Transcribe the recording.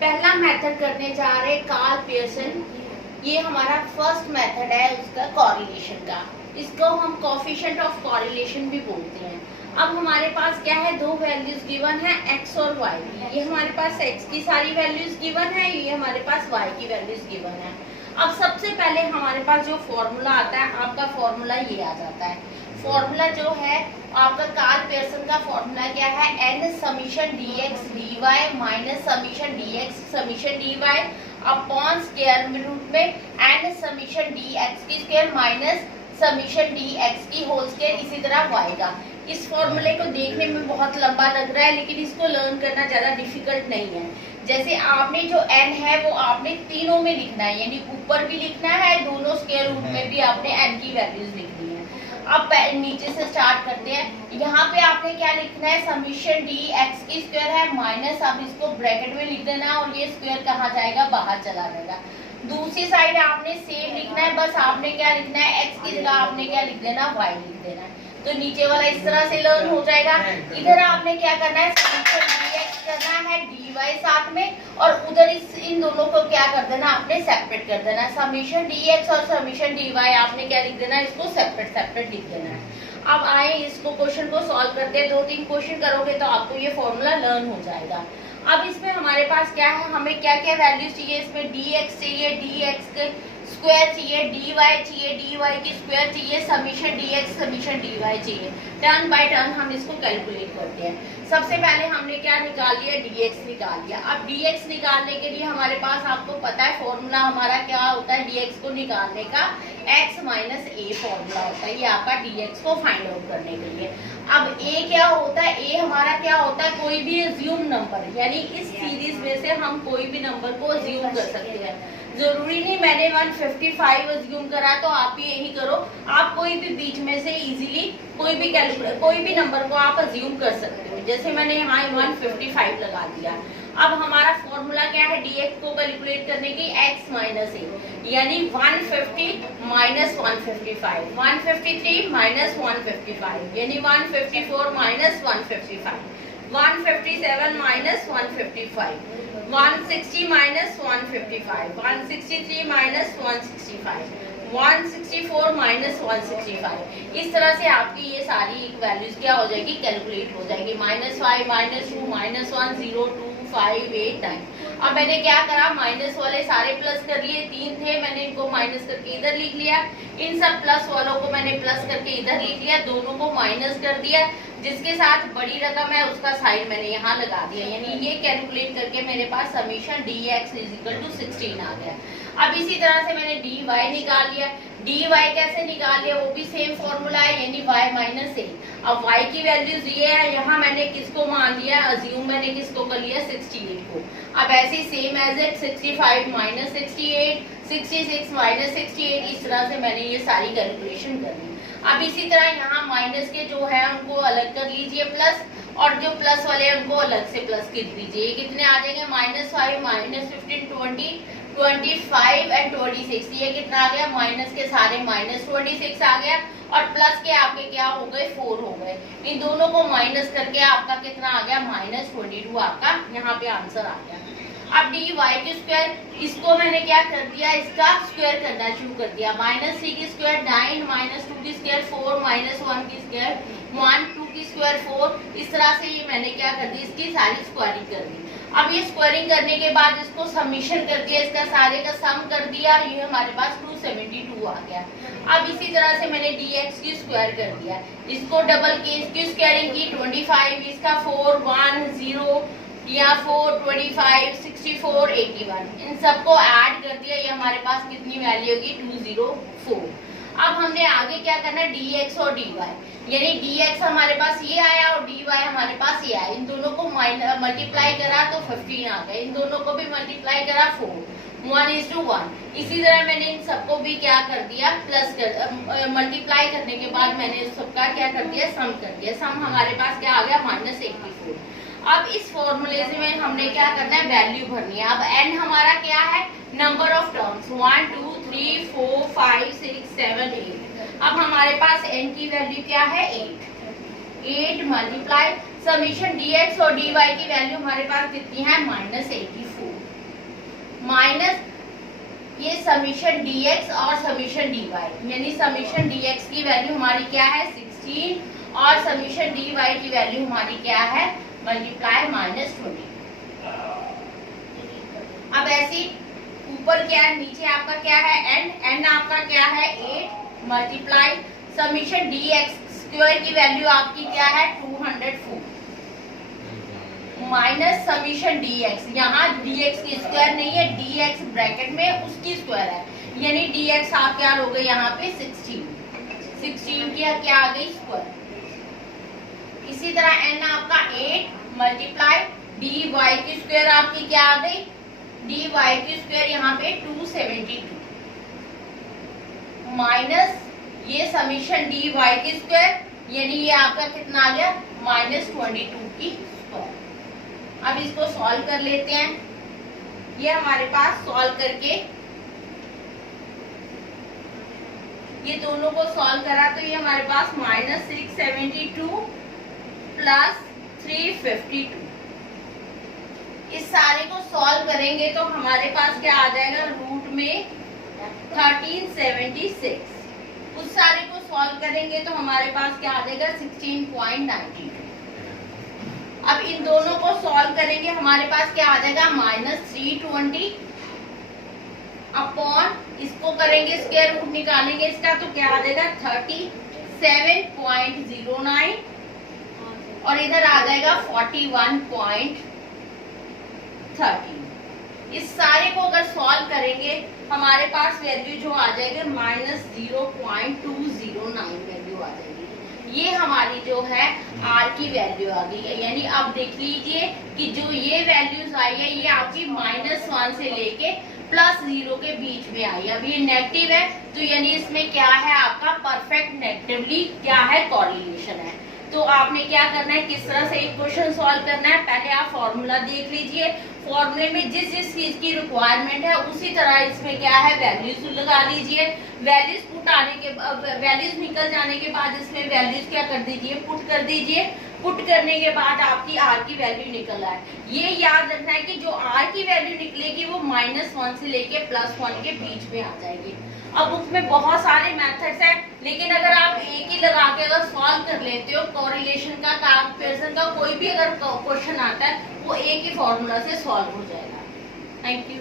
पहला मेथड करने जा रहे हैं कार्ल पियर्सन। ये हमारा फर्स्ट मेथड है उसका कोरिलेशन का। इसको हम कोफिशिएंट ऑफ कोरिलेशन भी बोलते हैं। अब हमारे पास क्या है, दो वैल्यूज गिवन है x और y की। ये हमारे पास x की सारी वैल्यूज गिवन है, ये हमारे पास y की वैल्यूज गिवन है। अब सबसे पहले हमारे पास जो फॉर्मूला आता है, आपका फॉर्मूला ये आ जाता है। फॉर्मूला जो है आपका कार्ल पियर्सन का फॉर्मूला क्या है, n summation dx dy minus summation dx summation dy upon square root में n समीशन dx की स्क्वायर माइनस समीशन dx की होल स्क्वायर, इसी तरह y का। इस फॉर्मूले को देखने में बहुत लंबा लग रहा है, लेकिन इसको लर्न करना ज्यादा डिफिकल्ट नहीं है। जैसे आपने जो n है वो आपने तीनों में लिखना है, यानी ऊपर भी लिखना है, दोनों स्क्वायर रूट में भी आपने n की वैल्यूज लिखनी है। अब नीचे से स्टार्ट करते हैं। यहाँ पे आपने क्या लिखना है, समीशन dx की स्क्वायर है माइनस, अब इसको ब्रैकेट में लिख देना और ये स्क्वायर कहाँ जाएगा, बाहर चला जाएगा। दूसरी साइड आपने सेम लिखना है, बस आपने क्या लिखना है, x की जगह आपने क्या लिख देना, y लिख देना है। तो नीचे वाला इस तरह से लर्न हो जाएगा। इधर आपने क्या करना है, समीशन dx करना है dy साथ में, और उधर इन दोनों को क्या कर देना, आपने सेपरेट कर देना है। समीशन dx और समीशन dy आपने क्या लिख देना है, इसको सेपरेट सेपरेट लिख देना है। अब आए इसको क्वेश्चन को सॉल्व करते हैं। 2-3 क्वेश्चन करोगे तो आपको ये फॉर्मूला लर्न हो जाएगा। अब इसमें हमारे पास क्या है, हमें क्या क्या वैल्यूज चाहिए, इसमें dx चाहिए, dx के स्क्वायर चाहिए, dy चाहिए, dy की स्क्वायर चाहिए, समीशन dx समीशन dy चाहिए। टर्न बाय टर्न हम इसको कैलकुलेट करते हैं। सबसे पहले हमने क्या निकाल लिया, dx निकाल लिया। अब dx निकालने के लिए हमारे पास, आपको पता है फॉर्मूला हमारा क्या होता है, dx को निकालने का x माइनस a फॉर्मूला होता है, ये आपका dx को फाइंड आउट करने के लिए। अब a क्या होता है, a हमारा क्या होता है, कोई भी अज्यूम नंबर, यानी इस सीरीज में से हम कोई भी नंबर को अज्यूम कर सकते हैं। जरूरी नहीं मैंने 155 अज्यूम करा तो आप भी यही करो, आप कोई भी बीच में से इजीली कोई भी नंबर को आप अज्यूम कर सकते हो। जैसे मैंने यहाँ 155 लगा दिया। अब हमारा फॉर्मूला क्या है, dx को कैलकुलेट करने की, x माइनस a, यानी 150 माइनस 155, 153 माइनस 155, यानी 154 minus 155, 157 minus 155, 160 minus 155, 163 minus 165, 164 minus 165। इस तरह से आपकी ये सारी वैल्यूज क्या हो जाएगी, कैलकुलेट हो जाएगी। -5 -2 -1 0 2 5 8 9। अब मैंने क्या करा, माइनस वाले सारे प्लस कर लिए, 3 थे मैंने इनको माइनस करके इधर लिख लिया, इन सब प्लस वालों को मैंने प्लस करके इधर लिख लिया, दोनों को माइनस कर दिया, जिसके साथ बड़ी रकम है उसका साइन मैंने यहाँ लगा दिया, यानी ये कैलकुलेट करके मेरे पास समीशन dx = 16 आ गया। अब इसी तरह से मैंने dy निकाल लिया। dy कैसे निकाल लिया, वो भी सेम फॉर्मूला है, यानी y माइनस a। अब y की वैल्यूज ये है, यहाँ मैंने किसको मान लिया, अज्यूम मैंने किसको कर लिया, 68 को। अब ऐसे same as it 65 minus 68, 66 minus 68, इस तरह से मैंने ये सारी कैलकुलेशन कर ली। अब इसी तरह यहाँ माइनस के जो है उनको अलग कर लीजिए प्लस, और जो प्लस वाले हैं उनको अलग से प्लस कर दीजिए। कितने आ जाएंगे, -5 -15 20 25 एंड 26। ये कितना आ गया, माइनस के सारे -26 आ गया, और प्लस के आपके क्या हो गए, 4 हो गए। इन दोनों को माइनस करके आपका कितना आ गया, -22 आपका यहाँ पे आंसर आ गया। अब dy की स्क्वायर, इसको मैंने क्या कर दिया, इसका स्क्वायर करना शुरू कर दिया। -3 की स्क्वायर 9, -2 की स्क्वायर 4, -1 की स्क्वायर 1, 2 की स्क्वायर 4, इस तरह से ये मैंने क्या कर दी, इसकी सारी स्क्वायरिंग कर दी। अब ये स्क्वायरिंग करने के बाद इसको समीशन कर दिया, इसका सारे का सम कर दिया, ये हमारे पास 272 आ गया। अब इसी तरह से मैंने dx की स्क्वायर कर दिया, इसको डबल की इसकी स्क्वायरिंग की 25, इसका 4 1 0 या 4 25 64 81, इन सबको ऐड कर दिया, ये हमारे पास कितनी वैल्यू होगी, 204। अब हमने आगे क्या करना है, dx और dy, यानी dx हमारे पास ये आया और dy हमारे पास ये आया, इन दोनों को मल्टीप्लाई करा तो 15 आ गए, इन दोनों को भी मल्टीप्लाई करा 4, 1:1। इसी तरह मैंने इन सबको भी क्या कर दिया, प्लस कर मल्टीप्लाई करने के बाद मैंने सबका क्या कर दिया, सम कर दिया। सम हमारे पास क्या आ गया, -84। अब इस फॉर्मूले में हमने क्या करना है, वैल्यू भरनी है। अब n हमारा क्या है, नंबर ऑफ टर्म्स 1 2 3 4 5 6 7 8। अब हमारे पास n की वैल्यू क्या है, 8 मल्टीप्लाई समीशन dx और dy की वैल्यू हमारे पास कितनी है, -84। माइनस ये समीशन dx और समीशन dy, यानी समीशन dx की वैल्यू हमारी क्या है 16 और समीशन dy की वैल्यू हमारी क्या है मल्टीप्लाई -20। अब ऐसी ऊपर क्या है नीचे आपका क्या है n आपका क्या है 8 मल्टीप्लाई समीशन dx स्क्वायर की वैल्यू आपकी क्या है 204 माइनस समीशन dx, यहाँ dx की स्क्वायर नहीं है, dx ब्रैकेट में उसकी स्क्वायर है, यानी dx आप क्या हो गए यहाँ पे 16 की क्या आ गई स्क्वायर। इसी तरह n आपका 8 मल्टीप्लाई dy की स्क्वायर आपकी क्या आ गई dy की स्क्वायर यहाँ पे 272 माइनस ये समीशन dy की स्क्वायर, यानी ये आपका कितना आ गया -22 की स्क्वायर। अब इसको सॉल्व कर लेते हैं। ये हमारे पास सॉल्व करके ये दोनों को सॉल्व करा तो ये हमारे पास -672 प्लस 352, इस सारे को सॉल्व करेंगे तो हमारे पास क्या आ जाएगा रूट में 1376, उस सारे को सॉल्व करेंगे तो हमारे पास क्या आ जाएगा 16.92। अब इन दोनों को सॉल्व करेंगे हमारे पास क्या आ जाएगा -320 अपॉन इसको करेंगे स्क्वायर रूट निकालेंगे इसका तो क्या आ जाएगा 37.09 और इधर आ जाएगा 41.30। इस सारे को अगर सॉल्व करेंगे हमारे पास वैल्यू जो आ जाएगी -0.209 वैल्यू आ जाएगी। ये हमारी जो है r की वैल्यू आ गई है, यानी अब देख लीजिए कि जो ये वैल्यूज आई है ये आपकी -1 से लेके +0 के बीच में आई। अब ये नेगेटिव है तो यानी इसमें क्या है आपका परफेक्ट नेगेटिवली क्या है कोरिलेशन है। तो आपने क्या करना है किस तरह से एक क्वेश्चन सॉल्व करना है, पहले आप फॉर्मूला देख लीजिए, फॉर्मूले में जिस जिस चीज की रिक्वायरमेंट है उसी तरह इसमें क्या है वैल्यूज लगा लीजिए। वैल्यूज पुट आने के वैल्यूज निकल जाने के बाद इसमें वैल्यूज क्या कर दीजिए पुट कर दीजिए। पुट करने के बाद आपकी r की वैल्यू निकल आए। ये याद रखना है कि जो r की वैल्यू निकलेगी वो -1 से लेके +1 के बीच में आ जाएगी। अब उसमें बहुत सारे मेथड्स हैं, लेकिन अगर आप एक ही लगा के अगर सॉल्व कर लेते हो कोरिलेशन का कंपैरिजन का कोई भी अगर क्वेश्चन आता है वो एक ही फॉर्मूला से सॉल्व हो जाएगा। Thank you.